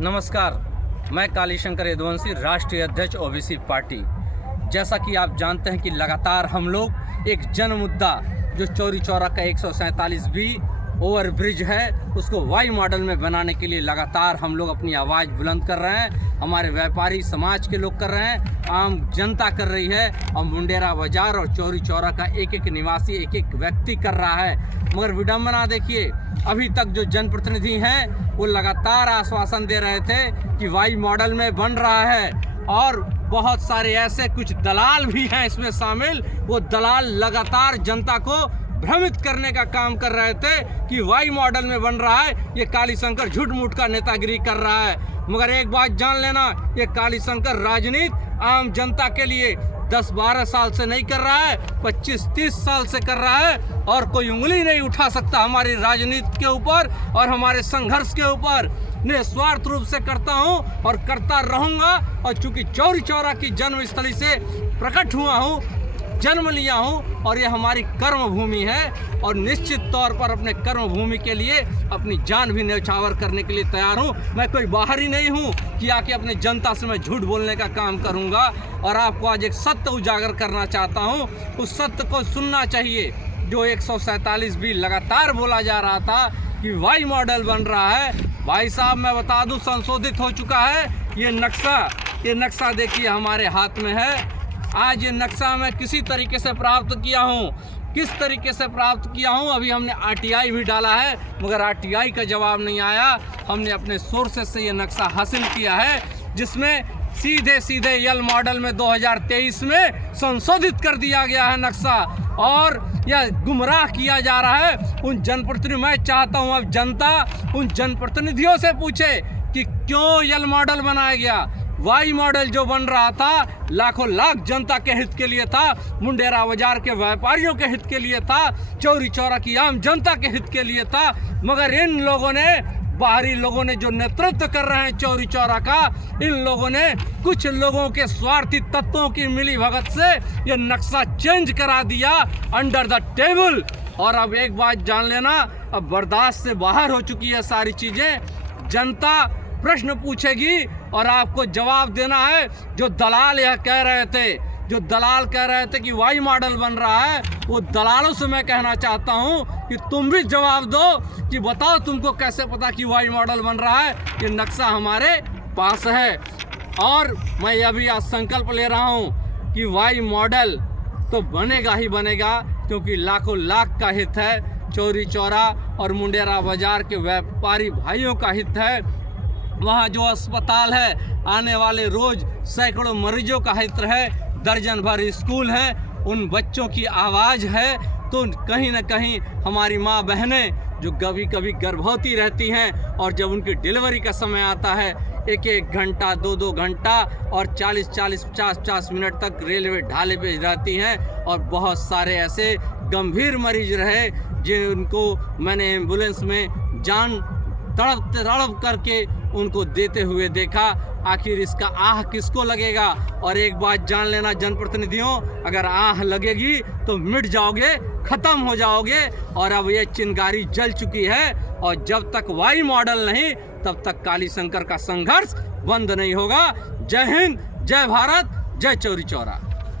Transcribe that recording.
नमस्कार, मैं कालीशंकर यदुवंशी, राष्ट्रीय अध्यक्ष ओबीसी पार्टी। जैसा कि आप जानते हैं कि लगातार हम लोग एक जन मुद्दा जो चौरी चौरा का 147B ओवरब्रिज है उसको वाई मॉडल में बनाने के लिए लगातार हम लोग अपनी आवाज़ बुलंद कर रहे हैं। हमारे व्यापारी समाज के लोग कर रहे हैं, आम जनता कर रही है, और मुंडेरा बाजार और चौरी चौरा का एक एक निवासी, एक एक व्यक्ति कर रहा है। मगर विडंबना देखिए, अभी तक जो जनप्रतिनिधि हैं वो लगातार आश्वासन दे रहे थे कि वाई मॉडल में बन रहा है, और बहुत सारे ऐसे कुछ दलाल भी हैं इसमें शामिल। वो दलाल लगातार जनता को भ्रमित करने का काम कर रहे थे कि वाई मॉडल में बन रहा है। ये कालीशंकर झूठ मूठ का नेतागिरी कर रहा है। मगर एक बात जान लेना, ये कालीशंकर राजनीति आम जनता के लिए 10-12 साल से नहीं कर रहा है, 25-30 साल से कर रहा है, और कोई उंगली नहीं उठा सकता हमारी राजनीति के ऊपर और हमारे संघर्ष के ऊपर। निस्वार्थ रूप से करता हूं और करता रहूंगा। और चूंकि चौरी चौरा की जन्मस्थली से प्रकट हुआ हूं, जन्म लिया हूं, और ये हमारी कर्म भूमि है, और निश्चित तौर पर अपने कर्म भूमि के लिए अपनी जान भी न्यौछावर करने के लिए तैयार हूं। मैं कोई बाहरी नहीं हूं कि आके अपने जनता से मैं झूठ बोलने का काम करूंगा। और आपको आज एक सत्य उजागर करना चाहता हूं, उस सत्य को सुनना चाहिए। जो 147B लगातार बोला जा रहा था कि वाई मॉडल बन रहा है, भाई साहब मैं बता दूं संशोधित हो चुका है। ये नक्शा देखिए हमारे हाथ में है। आज ये नक्शा मैं किसी तरीके से प्राप्त किया हूँ, किस तरीके से प्राप्त किया हूँ, अभी हमने RTI भी डाला है, मगर RTI का जवाब नहीं आया। हमने अपने सोर्सेस से ये नक्शा हासिल किया है, जिसमें सीधे यल मॉडल में 2023 में संशोधित कर दिया गया है नक्शा, और यह गुमराह किया जा रहा है उन जनप्रतिनिधि। मैं चाहता हूँ अब जनता उन जनप्रतिनिधियों से पूछे कि क्यों यल मॉडल बनाया गया। वाई मॉडल जो बन रहा था लाखों लाख जनता के हित के लिए था, मुंडेरा बाजार के व्यापारियों के हित के लिए था, चौरी चौरा की आम जनता के हित के लिए था। मगर इन लोगों ने, बाहरी लोगों ने जो नेतृत्व कर रहे हैं चौरी चौरा का, इन लोगों ने कुछ लोगों के स्वार्थी तत्वों की मिली भगत से ये नक्शा चेंज करा दिया अंडर द टेबल। और अब एक बात जान लेना, अब बर्दाश्त से बाहर हो चुकी है सारी चीज़ें। जनता प्रश्न पूछेगी और आपको जवाब देना है। जो दलाल यह कह रहे थे कि वाई मॉडल बन रहा है, वो दलालों से मैं कहना चाहता हूं कि तुम भी जवाब दो कि बताओ तुमको कैसे पता कि वाई मॉडल बन रहा है। ये नक्शा हमारे पास है, और मैं यह भी आज संकल्प ले रहा हूं कि वाई मॉडल तो बनेगा ही बनेगा, क्योंकि लाखों लाख का हित है, चौरी चौरा और मुंडेरा बाजार के व्यापारी भाइयों का हित है। वहाँ जो अस्पताल है, आने वाले रोज़ सैकड़ों मरीजों का हित है, दर्जन भर स्कूल हैं, उन बच्चों की आवाज़ है। तो कहीं ना कहीं हमारी माँ बहनें जो कभी कभी गर्भवती रहती हैं, और जब उनकी डिलीवरी का समय आता है, 1-1 घंटा 2-2 घंटा और 40-40 50-50 मिनट तक रेलवे ढाले पे रहती हैं। और बहुत सारे ऐसे गंभीर मरीज रहे जिनको मैंने एम्बुलेंस में जान तड़प करके उनको देते हुए देखा। आखिर इसका आह किसको लगेगा। और एक बात जान लेना जनप्रतिनिधियों, अगर आह लगेगी तो मिट जाओगे, ख़त्म हो जाओगे। और अब ये चिंगारी जल चुकी है, और जब तक वाई मॉडल नहीं, तब तक कालीशंकर का संघर्ष बंद नहीं होगा। जय हिंद, जय भारत, जय चौरी चौरा।